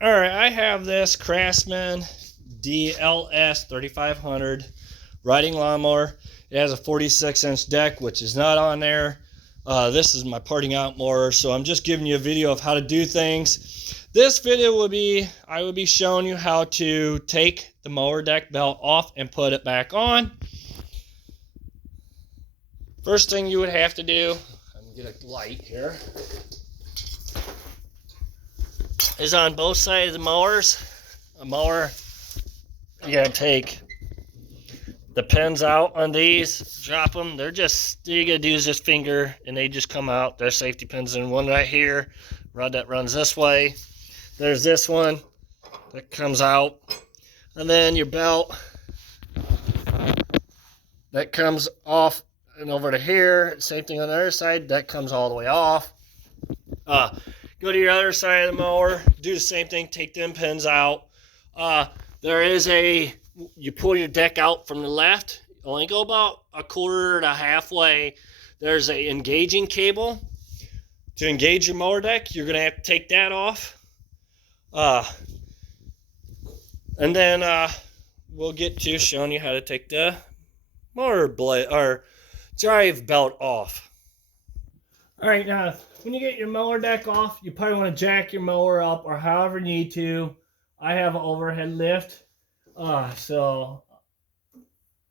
All right, I have this Craftsman DLS 3500 riding lawnmower. It has a 46-inch deck, which is not on there. This is my parting out mower, so I'm just giving you a video of how to do things. This video will be, I will be showing you how to take the mower deck belt off and put it back on. First thing you would have to do, I'm gonna get a light here, is on both sides of the mower, you gotta take the pins out on these, drop them. They're just, you gotta do is just finger and they just come out. There's safety pins in one right here, rod that runs this way. There's this one that comes out, and then your belt that comes off and over to here. Same thing on the other side, that comes all the way off. Go to your other side of the mower, do the same thing, take them pins out. There is you pull your deck out from the left, only go about a quarter to halfway. There's a engaging cable. To engage your mower deck, you're gonna have to take that off. And then we'll get to showing you how to take the mower blade or drive belt off. All right, now when you get your mower deck off, you probably want to jack your mower up or however you need to. I have an overhead lift, so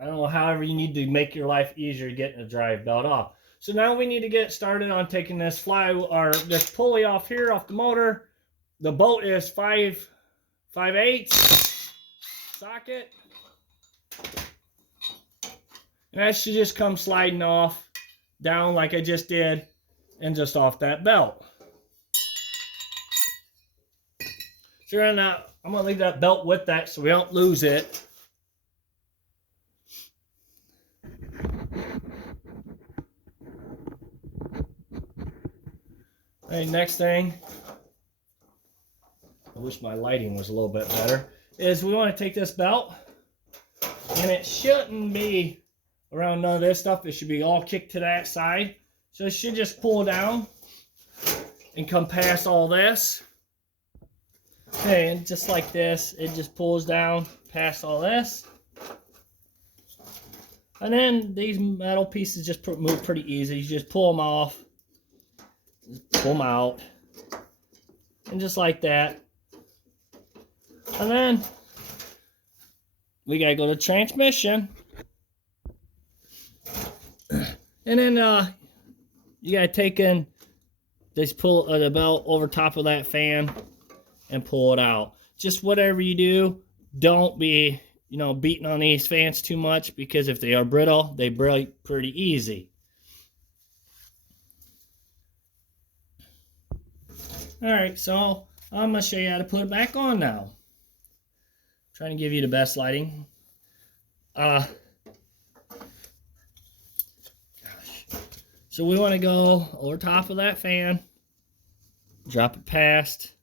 I don't know, however you need to make your life easier getting the drive belt off. So now we need to get started on taking this this pulley off here, off the motor. The bolt is 5/8 socket. And that should just come sliding off down like I just did, and just off that belt. So I'm gonna leave that belt with that so we don't lose it. All right, next thing, I wish my lighting was a little bit better, is we want to take this belt, and it shouldn't be around none of this stuff. It should be all kicked to that side. So it should just pull down and come past all this. Okay, and just like this, it just pulls down past all this. And then these metal pieces just move pretty easy. You just pull them off, just pull them out, and just like that. And then we gotta go to transmission. And then you gotta take in, just pull the belt over top of that fan and pull it out. Just whatever you do, don't be, beating on these fans too much, because if they are brittle, they break pretty easy. All right, so I'm gonna show you how to put it back on now. Trying to give you the best lighting. So we want to go over top of that fan, drop it past.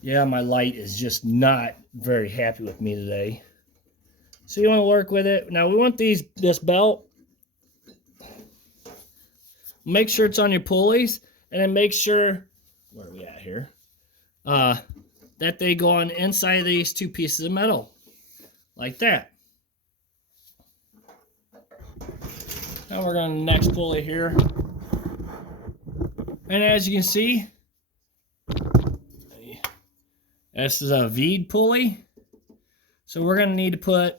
Yeah, my light is just not very happy with me today. So you want to work with it. Now we want this belt, make sure it's on your pulleys, and then make sure, where are we at here, that they go on the inside of these two pieces of metal, like that. Now we're going to the next pulley here. And as you can see, this is a V'd pulley. So we're going to need to put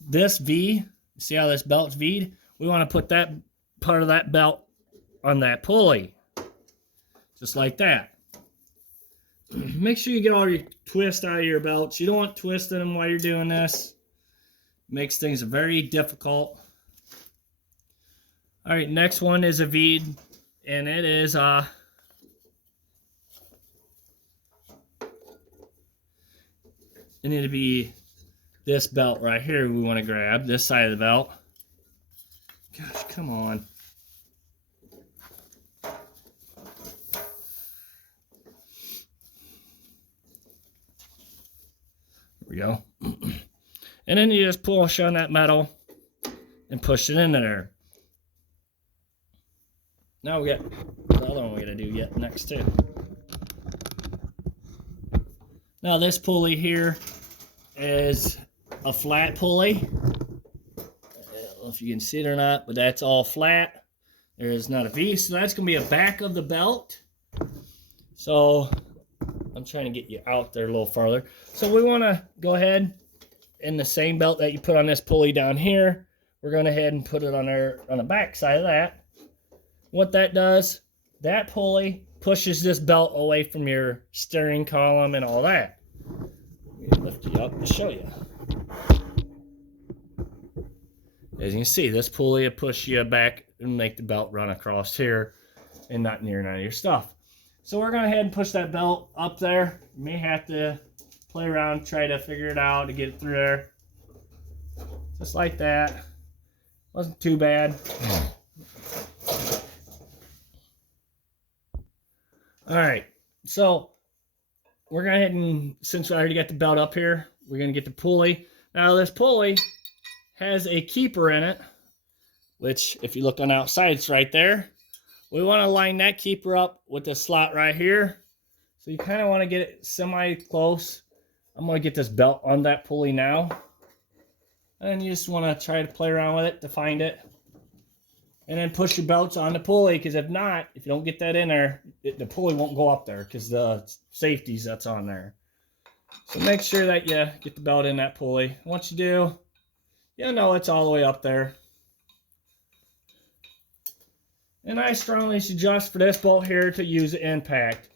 this V, see how this belt's V'd? We want to put that part of that belt on that pulley. Just like that. Make sure you get all your twist out of your belts. You don't want twisting them while you're doing this. Makes things very difficult. All right, next one is a V, and it is it need to be this belt right here. We want to grab this side of the belt. Gosh, come on. There we go. And then you just push on that metal and push it in there. Now we got other one we gotta do yet next too. Now this pulley here is a flat pulley. I don't know if you can see it or not, but that's all flat. There is not a V, so that's gonna be a back of the belt. So I'm trying to get you out there a little farther. So we wanna go ahead in the same belt that you put on this pulley down here. We're going to head and put it on the back side of that. What that does, that pulley pushes this belt away from your steering column and all that. I'm going to lift you up and show you. As you can see, this pulley will push you back and make the belt run across here and not near none of your stuff. So we're going to head and push that belt up there. You may have to play around, try to figure it out to get it through there. Just like that. Wasn't too bad. Alright, so we're going to head and, since we already got the belt up here, we're going to get the pulley. Now this pulley has a keeper in it, which if you look on the outside, it's right there. We want to line that keeper up with the slot right here. So you kind of want to get it semi-close. I'm going to get this belt on that pulley now. And you just want to try to play around with it to find it. And then push your belts on the pulley, because if not, if you don't get that in there, the pulley won't go up there because the safeties that's on there. So make sure that you get the belt in that pulley. Once you do, you'll know it's all the way up there. And I strongly suggest for this bolt here to use the impact.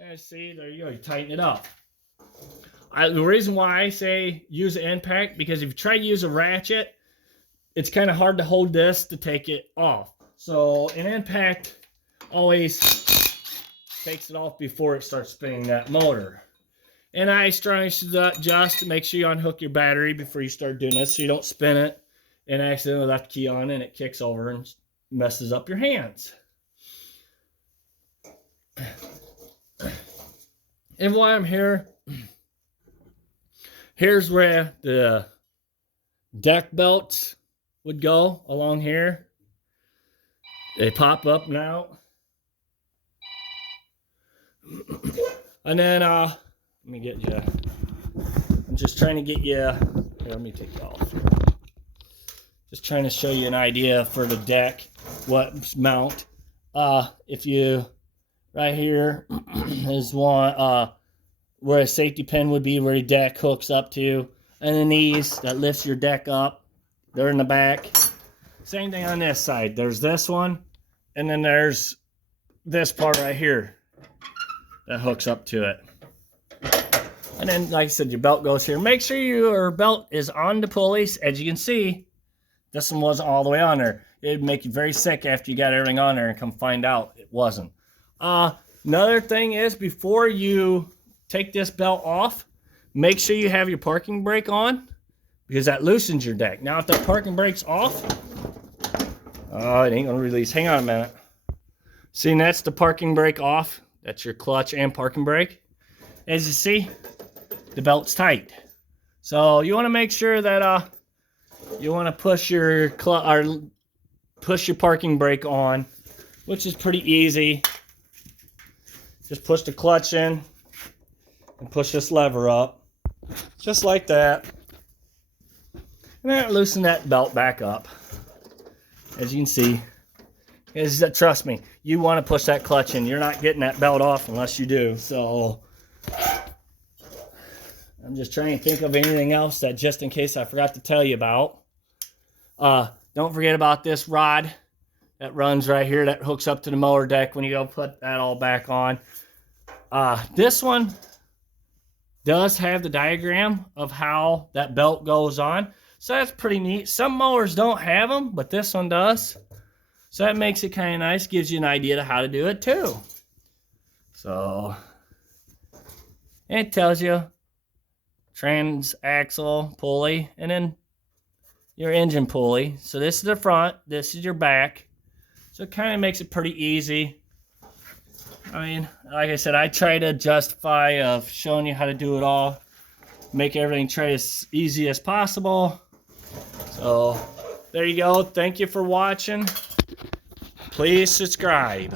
And see, there you go, you tighten it up. The reason why I say use an impact, because if you try to use a ratchet, it's kind of hard to hold this to take it off. So an impact always takes it off before it starts spinning that motor. And I strongly suggest to make sure you unhook your battery before you start doing this so you don't spin it and accidentally left the key on and it kicks over and messes up your hands. And while I'm here, here's where the deck belts would go along here. They pop up and out. And then, let me get you, I'm just trying to get you, here, let me take you off here. Just trying to show you an idea for the deck, what mount. If you, right here is one, where a safety pin would be, where your deck hooks up to. And then these, that lifts your deck up. They're in the back. Same thing on this side. There's this one, and then there's this part right here that hooks up to it. And then, like I said, your belt goes here. Make sure your belt is on the pulleys. As you can see, this one wasn't all the way on there. It'd make you very sick after you got everything on there and come find out it wasn't. Another thing is, before you take this belt off, make sure you have your parking brake on, because that loosens your deck. Now, if that parking brake's off, oh, it ain't gonna release. Hang on a minute. See, that's the parking brake off. That's your clutch and parking brake. As you see, the belt's tight. So you want to make sure that you want to push your parking brake on, which is pretty easy. Just push the clutch in and push this lever up, just like that. And then loosen that belt back up. As you can see, trust me, you want to push that clutch in. You're not getting that belt off unless you do. So I'm just trying to think of anything else that just in case I forgot to tell you about. Don't forget about this rod that runs right here that hooks up to the mower deck when you go put that all back on. This one does have the diagram of how that belt goes on. So that's pretty neat. Some mowers don't have them, but this one does. So that makes it kind of nice. Gives you an idea of how to do it too. So it tells you trans-axle pulley and then your engine pulley. So this is the front. This is your back. So it kind of makes it pretty easy. I mean, like I said, I try to justify of showing you how to do it all. Make everything try as easy as possible. So there you go. Thank you for watching. please subscribe.